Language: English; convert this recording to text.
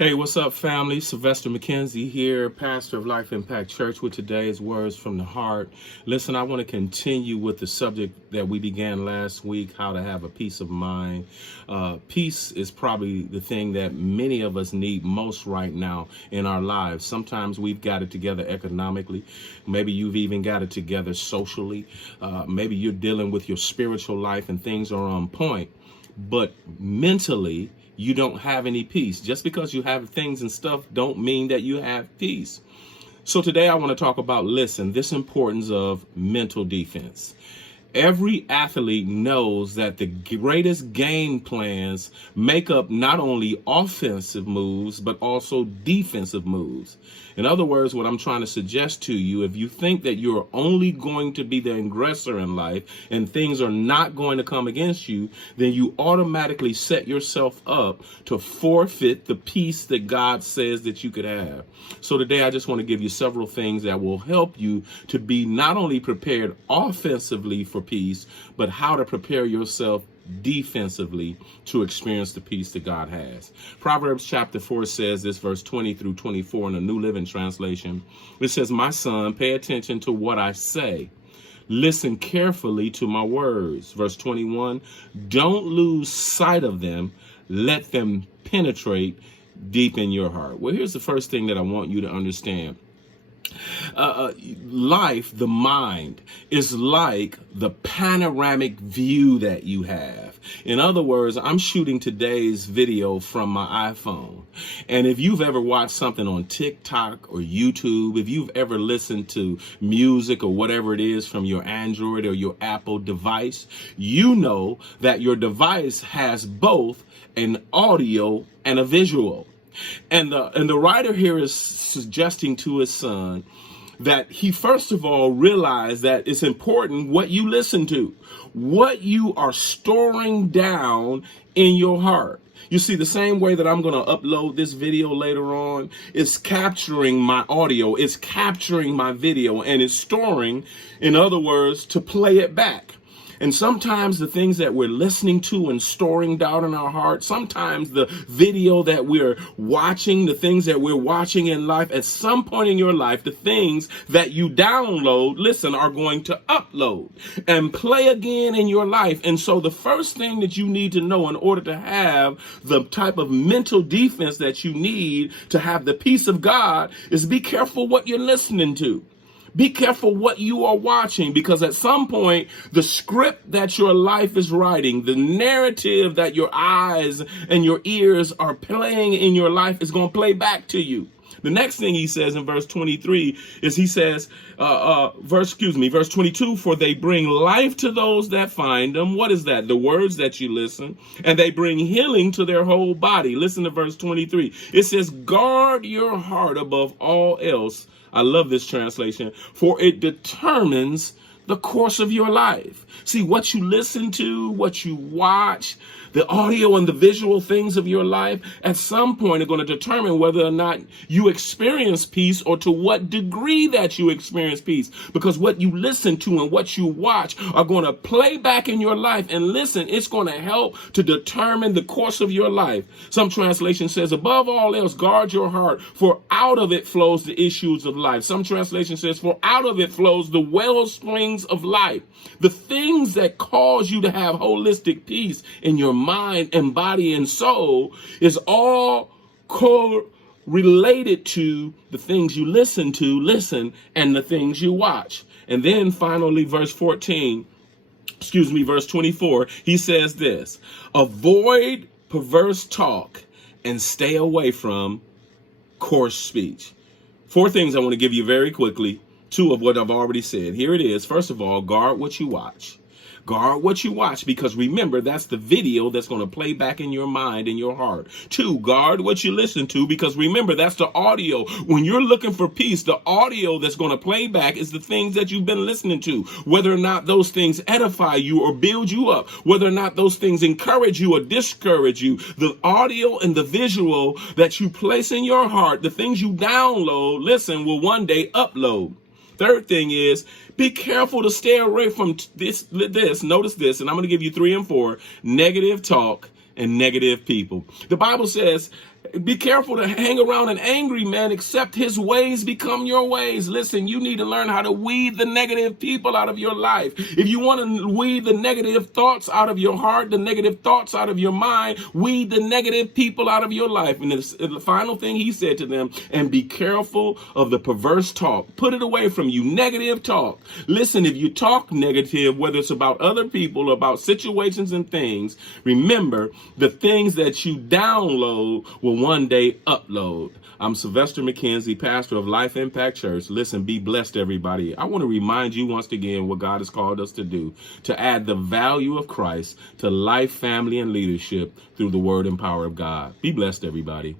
Hey, what's up, family? Sylvester McKenzie here, pastor of Life Impact Church, with today's words from the heart. Listen, I want to continue with the subject that we began last week, how to have a peace of mind. Peace is probably the thing that many of us need most right now in our lives. Sometimes we've got it together economically. Maybe you've even got it together socially. Maybe you're dealing with your spiritual life and things are on point. But mentally, you don't have any peace. Just because you have things and stuff don't mean that you have peace. So today I want to talk about, this importance of mental defense. Every athlete knows that the greatest game plans make up not only offensive moves, but also defensive moves. In other words, what I'm trying to suggest to you, if you think that you're only going to be the aggressor in life and things are not going to come against you, then you automatically set yourself up to forfeit the peace that God says that you could have. So today I just want to give you several things that will help you to be not only prepared offensively for peace, but how to prepare yourself defensively to experience the peace that God has. Proverbs chapter 4 says this, verse 20 through 24 in the New Living Translation. It says, "My son, pay attention to what I say. Listen carefully to my words." Verse 21, "Don't lose sight of them. Let them penetrate deep in your heart." Well, here's the first thing that I want you to understand. Life, the mind, is like the panoramic view that you have. In other words, I'm shooting today's video from my iPhone. And if you've ever watched something on TikTok or YouTube, if you've ever listened to music or whatever it is from your Android or your Apple device, you know that your device has both an audio and a visual. And the writer here is suggesting to his son that he first of all realized that it's important what you listen to, what you are storing down in your heart. You see, the same way that I'm going to upload this video later on, it's capturing my audio, it's capturing my video, and it's storing, in other words, to play it back. And sometimes the things that we're listening to and storing down in our heart, sometimes the video that we're watching, the things that we're watching in life, at some point in your life, the things that you download, are going to upload and play again in your life. And so the first thing that you need to know in order to have the type of mental defense that you need to have the peace of God is be careful what you're listening to. Be careful what you are watching, because at some point, the script that your life is writing, the narrative that your eyes and your ears are playing in your life is going to play back to you. The next thing he says in verse 23 is he says, verse 22, "For they bring life to those that find them." What is that? The words that you listen. "And they bring healing to their whole body." Listen to verse 23. It says, "Guard your heart above all else." I love this translation. "For it determines the course of your life." See, what you listen to, what you watch, the audio and the visual things of your life, at some point are going to determine whether or not you experience peace, or to what degree that you experience peace. Because what you listen to and what you watch are going to play back in your life. And listen, it's going to help to determine the course of your life. Some translation says, "Above all else, guard your heart, for out of it flows the issues of life." Some translation says, "For out of it flows the well springs of life." The things that cause you to have holistic peace in your mind and body and soul is all related to the things you listen, and the things you watch. And then finally, verse 24, he says this: "Avoid perverse talk and stay away from coarse speech." Four things I want to give you very quickly. Two of what I've already said. Here it is. First of all, guard what you watch. Guard what you watch, because remember, that's the video that's going to play back in your mind and your heart. Two, guard what you listen to, because remember, that's the audio. When you're looking for peace, the audio that's going to play back is the things that you've been listening to. Whether or not those things edify you or build you up, whether or not those things encourage you or discourage you, the audio and the visual that you place in your heart, the things you download, will one day upload. Third thing is, be careful to stay away from notice this, and I'm going to give you 3 and 4, negative talk and negative people. The Bible says, Be careful to hang around an angry man, except his ways become your ways. Listen, you need to learn how to weed the negative people out of your life. If you want to weed the negative thoughts out of your heart, the negative thoughts out of your mind, weed the negative people out of your life. And the final thing he said to them, and be careful of the perverse talk. Put it away from you. Negative talk. Listen, if you talk negative, whether it's about other people, about situations and things, remember the things that you download will one day upload. I'm Sylvester McKenzie, pastor of Life Impact Church. Listen, be blessed, everybody. I want to remind you once again what God has called us to do, to add the value of Christ to life, family, and leadership through the word and power of God. Be blessed, everybody.